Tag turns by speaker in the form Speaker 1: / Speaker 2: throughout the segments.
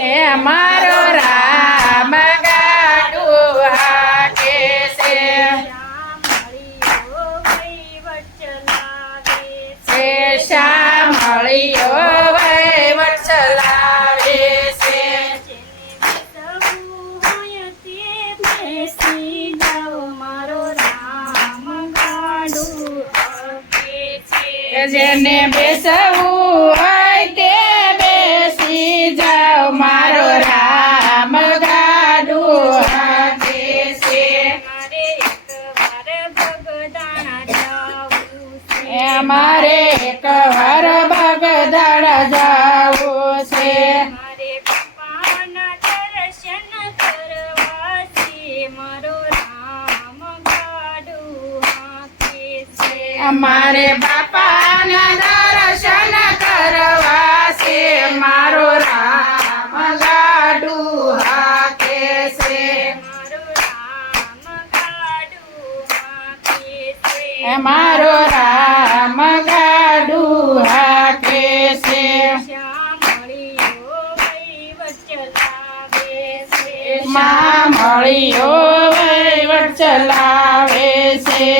Speaker 1: મારો રામ ગાડું હાકે છે. છે શામળીઓ વહીવટ ચલાવે છે. જેને બેસવું હોય એક વાર બગદાડા જાવું છે.
Speaker 2: મારે પપ્પાના દર્શન કરવાથી મારો રામ ગાડું હાંકે છે.
Speaker 1: અમારે બાપાના છે મારો રામ ગાડું હાકે છે. માં મળીઓ વહીવટ ચલાવે છે.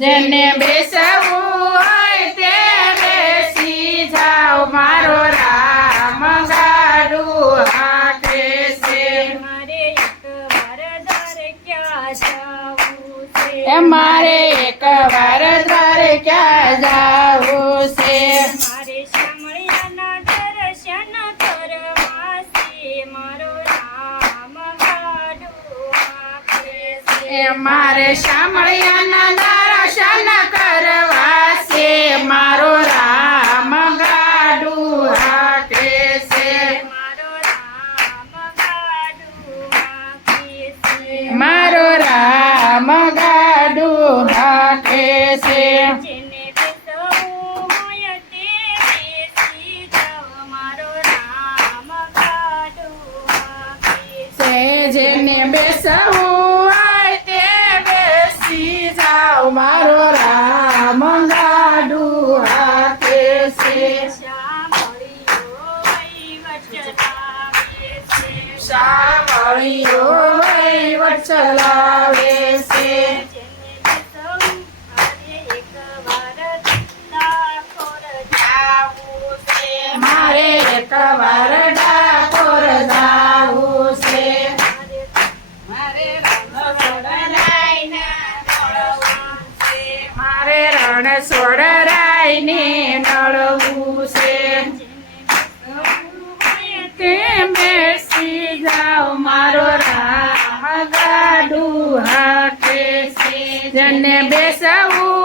Speaker 2: જેને બેસવું મારે
Speaker 1: એક વાર દ્વારે ક્યાં જાવું છે?
Speaker 2: મારે શામળિયાના દર્શન કરવા છે મારો રામ હાંકે છે.
Speaker 1: મારે શામળિયાના
Speaker 2: જેને બેસવું હોય તે બેસી જાઓ. મારો રામ ગાડું હાકે છે. શામળીઓ ચલાવે છે.
Speaker 1: મારે એક વાર ડાકોર જાવું રણ સોડરાઈને નળવું છે. તે બેસી જાઓ મારો રામ ગાડું હાકે છે. જેને બેસવું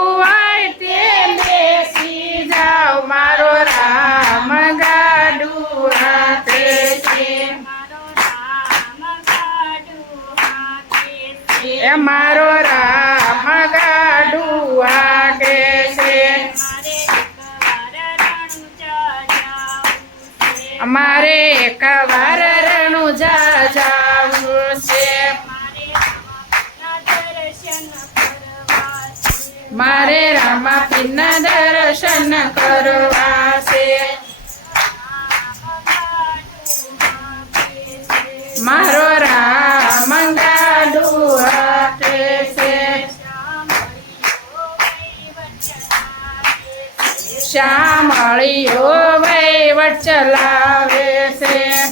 Speaker 1: મારે
Speaker 2: એકવાર રણુજા જાવું છે.
Speaker 1: મારે રામાપીરના દર્શન કરવા છે મારો શ્યામળીઓ વહીવટ ચલાવે છે.